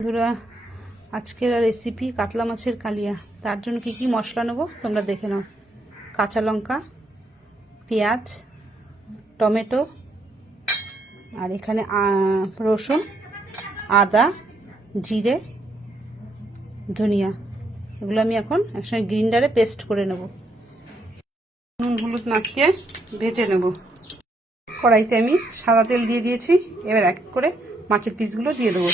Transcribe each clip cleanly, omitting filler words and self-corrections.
বন্ধুরা, আজকের রেসিপি কাতলা মাছের কালিয়া। তার জন্য কি কি মশলা নেব তোমরা দেখে নাও। কাঁচা লঙ্কা, পেঁয়াজ, টমেটো, আর এখানে রসুন, আদা, জিরে, ধনিয়া, এগুলো আমি এখন একসঙ্গে গ্রাইন্ডারে পেস্ট করে নেব। নুন হলুদ মাখিয়ে ভেজে নেব। কড়াইতে আমি সাদা তেল দিয়ে দিয়েছি। এবার এক করে মাছের পিসগুলো দিয়ে দেবো।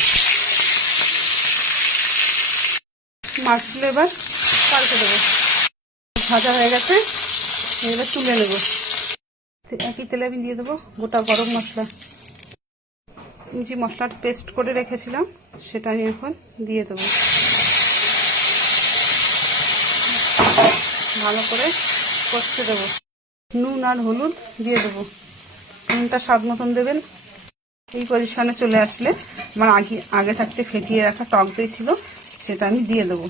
মাছগুলো এবার পাল্টে দেবো। ভাজা হয়ে গেছে, এবার তুলে নেব। একই তেলে আমি দিয়ে দেবো গোটা গরম মশলা। যে মশলাটা পেস্ট করে রেখেছিলাম সেটা আমি এখন দিয়ে দেবো। ভালো করে কষতে দেবো। নুন আর হলুদ দিয়ে দেবো। নুনটা স্বাদ মতন দেবেন। এই পজিশনে চলে আসলে আমার আগে থাকতে ফেটিয়ে রাখা টক দই ছিল, সেটা আমি দিয়ে দেবো।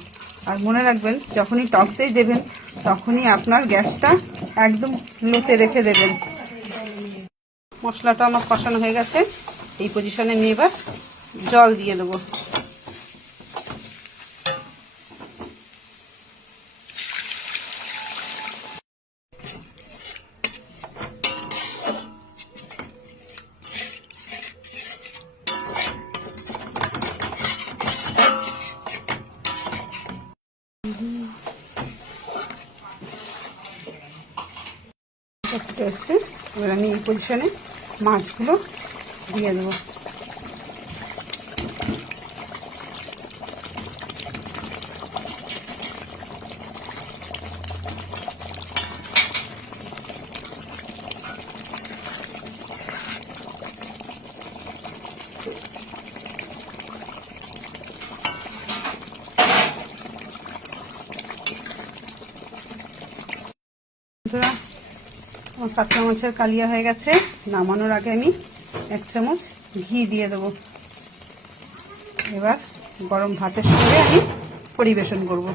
আর মনে রাখবেন, যখনই টক দই দেবেন তখনই আপনার গ্যাসটা একদম লোতে রেখে দেবেন। মশলাটা আমার কষানো হয়ে গেছে। এই পজিশনে আমি এবার জল দিয়ে দেবো। ফুটে এসছে, এবার আমি এই পজিশনে মাছগুলো দিয়ে দেবো। আমার কাতলা মাছের কালিয়া হয়ে গেছে। নামানোর আগে আমি 1 চামচ ঘি দিয়ে দেবো। এবার গরম ভাতের সঙ্গে আমি পরিবেশন করব।